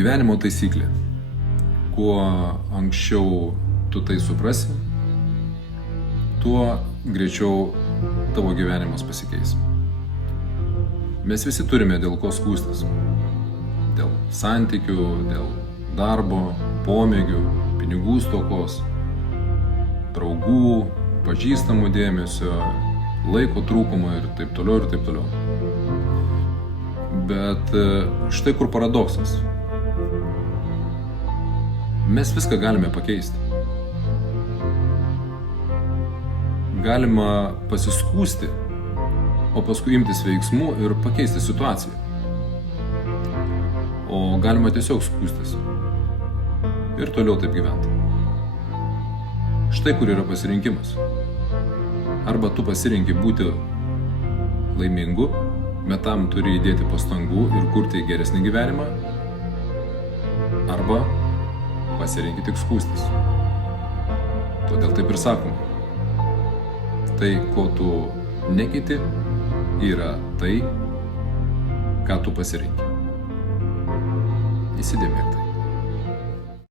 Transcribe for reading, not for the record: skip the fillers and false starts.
Gyvenimo taisyklė. Kuo anksčiau tu tai suprasi, tuo greičiau tavo gyvenimas pasikeis. Mes visi turime dėl ko skųstis. Dėl santykių, dėl darbo, pomėgių, pinigų stokos, draugų, pažįstamų dėmesio, laiko trūkumo ir taip toliau ir taip toliau. Bet štai kur paradoksas. Mes viską galime pakeisti. Galima pasiskųsti, o paskui imtis veiksmų ir pakeisti situaciją. O galima tiesiog skųstis ir toliau taip gyventi. Štai kur yra pasirinkimas. Arba tu pasirinki būti laimingu, bet tam turi įdėti pastangų ir kurti geresnį gyvenimą, arba pasirinki tik skųstis. Todėl taip ir sakoma. Tai, ko tu nekeiti, yra tai, ką tu pasirinki. Įsidėmėk tai.